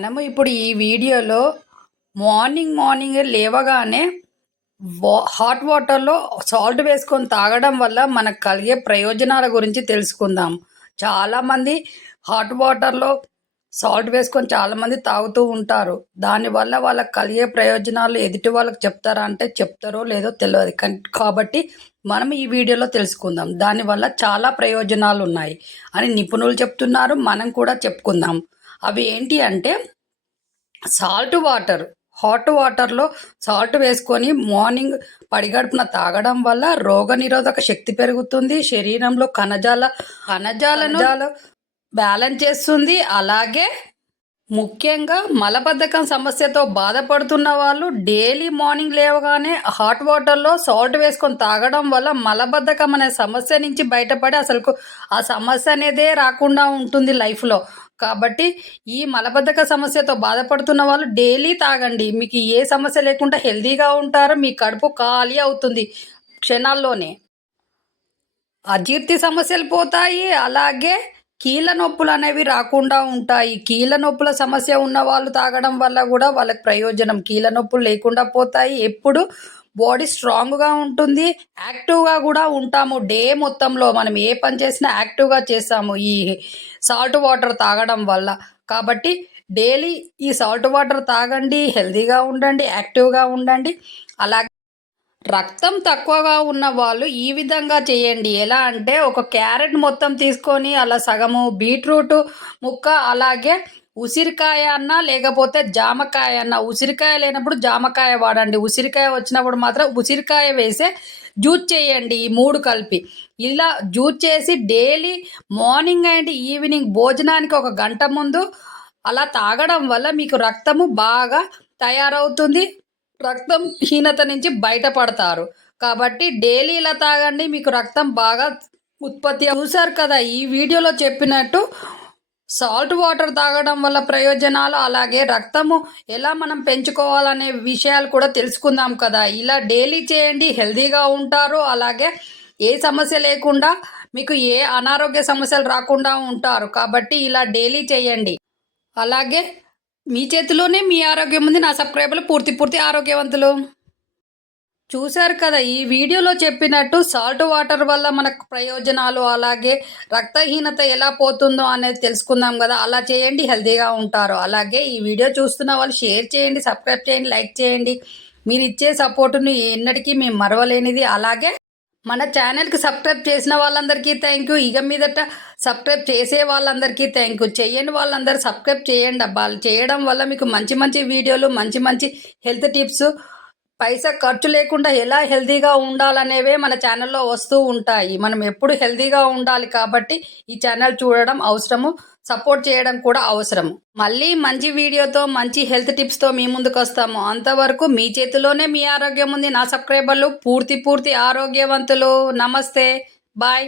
మనము ఇప్పుడు ఈ వీడియోలో మార్నింగ్ లేవగానే హాట్ వాటర్లో సాల్ట్ వేసుకొని తాగడం వల్ల మనకు కలిగే ప్రయోజనాల గురించి తెలుసుకుందాం. చాలామంది హాట్ వాటర్లో సాల్ట్ వేసుకొని చాలామంది తాగుతూ ఉంటారు. దానివల్ల వాళ్ళకి కలిగే ప్రయోజనాలు ఎదుటి వాళ్ళకి చెప్తారా అంటే చెప్తారో లేదో తెలియదు. కాబట్టి మనం ఈ వీడియోలో తెలుసుకుందాం. దానివల్ల చాలా ప్రయోజనాలు ఉన్నాయి అని నిపుణులు చెప్తున్నారు. మనం కూడా చెప్పుకుందాం. అవి ఏంటి అంటే హాట్ వాటర్లో సాల్ట్ వేసుకొని మార్నింగ్ పడిగడుపున తాగడం వల్ల రోగనిరోధక శక్తి పెరుగుతుంది. శరీరంలో కణజాలను బ్యాలెన్స్ చేస్తుంది. అలాగే ముఖ్యంగా మలబద్ధకం సమస్యతో బాధపడుతున్న వాళ్ళు డైలీ మార్నింగ్ లేవగానే హాట్ వాటర్లో సాల్ట్ వేసుకొని తాగడం వల్ల మలబద్ధకం అనే సమస్య నుంచి బయటపడి అసలు ఆ సమస్య అనేదే రాకుండా ఉంటుంది లైఫ్లో. కాబట్టి ఈ మలబద్ధక సమస్యతో బాధపడుతున్న వాళ్ళు డైలీ తాగండి. మీకు ఏ సమస్య లేకుండా హెల్తీగా ఉంటారు. మీ కడుపు ఖాళీ అవుతుంది క్షణాల్లోనే. అజీర్తి సమస్యలు పోతాయి. అలాగే కీళ్ళ నొప్పులు అనేవి రాకుండా ఉంటాయి. కీళ్ళ నొప్పుల సమస్య ఉన్న వాళ్ళు తాగడం వల్ల కూడా వాళ్ళకి ప్రయోజనం. కీళ్ళ నొప్పులు లేకుండా పోతాయి. ఎప్పుడు బాడీ స్ట్రాంగ్గా ఉంటుంది. యాక్టివ్గా కూడా ఉంటాము. డే మొత్తంలో మనం ఏ పని చేసినా యాక్టివ్గా చేస్తాము ఈ సాల్ట్ వాటర్ తాగడం వల్ల. కాబట్టి డైలీ ఈ సాల్ట్ వాటర్ తాగండి. హెల్తీగా ఉండండి. యాక్టివ్గా ఉండండి. అలాగే రక్తం తక్కువగా ఉన్న వాళ్ళు ఈ విధంగా చేయండి. ఎలా అంటే ఒక క్యారెట్ మొత్తం తీసుకొని అలా సగము బీట్రూట్ ముక్క, అలాగే ఉసిరికాయ అన్న లేకపోతే జామకాయ అన్న. ఉసిరికాయ లేనప్పుడు జామకాయ వాడండి. ఉసిరికాయ వచ్చినప్పుడు మాత్రం ఉసిరికాయ వేసే జ్యూస్ చేయండి. ఈ 3 కలిపి ఇలా జ్యూస్ చేసి డైలీ మార్నింగ్ అండ్ ఈవినింగ్ భోజనానికి 1 గంట ముందు అలా తాగడం వల్ల మీకు రక్తము బాగా తయారవుతుంది. రక్తం హీనత నుంచి బయటపడతారు. కాబట్టి డైలీ ఇలా తాగండి. మీకు రక్తం బాగా ఉత్పత్తి. చూసారు కదా ఈ వీడియోలో చెప్పినట్టు సాల్ట్ వాటర్ తాగడం వల్ల ప్రయోజనాలు, అలాగే రక్తము ఎలా మనం పెంచుకోవాలనే విషయాలు కూడా తెలుసుకుందాం కదా. ఇలా డైలీ చేయండి. హెల్తీగా ఉంటారు. అలాగే ఏ సమస్య లేకుండా మీకు ఏ అనారోగ్య సమస్యలు రాకుండా ఉంటారు. కాబట్టి ఇలా డైలీ చేయండి. అలాగే మీ చేతిలోనే మీ ఆరోగ్యం ఉంది. నా సబ్స్క్రైబర్లు పూర్తి ఆరోగ్యవంతులు. చూశారు కదా ఈ వీడియోలో చెప్పినట్టు సాల్ట్ వాటర్ వల్ల మనకు ప్రయోజనాలు, అలాగే రక్తహీనత ఎలా పోతుందో అనేది తెలుసుకుందాం కదా. అలా చేయండి, హెల్తీగా ఉంటారు. అలాగే ఈ వీడియో చూస్తున్న వాళ్ళు షేర్ చేయండి, సబ్స్క్రైబ్ చేయండి, లైక్ చేయండి. మీరు ఇచ్చే సపోర్టుని ఎన్నటికీ మేము మరవలేనిది. అలాగే మన ఛానల్కి సబ్స్క్రైబ్ చేసిన వాళ్ళందరికీ థ్యాంక్ యూ. ఇక మీదట సబ్స్క్రైబ్ చేసే వాళ్ళందరికీ థ్యాంక్ యూ. చేయని వాళ్ళందరూ సబ్స్క్రైబ్ చేయండి అబ్బా. చేయడం వల్ల మీకు మంచి వీడియోలు, మంచి హెల్త్ టిప్స్, పైసా ఖర్చు లేకుండా ఎలా హెల్తీగా ఉండాలనేవే మన ఛానల్లో వస్తూ ఉంటాయి. మనం ఎప్పుడు హెల్తీగా ఉండాలి కాబట్టి ఈ ఛానల్ చూడడం అవసరము, సపోర్ట్ చేయడం కూడా అవసరము. మళ్ళీ మంచి వీడియోతో, మంచి హెల్త్ టిప్స్తో మీ ముందుకు వస్తాము. అంతవరకు మీ చేతిలోనే మీ ఆరోగ్యం ఉంది. నా సబ్స్క్రైబర్లు పూర్తి ఆరోగ్యవంతులు. నమస్తే, బాయ్.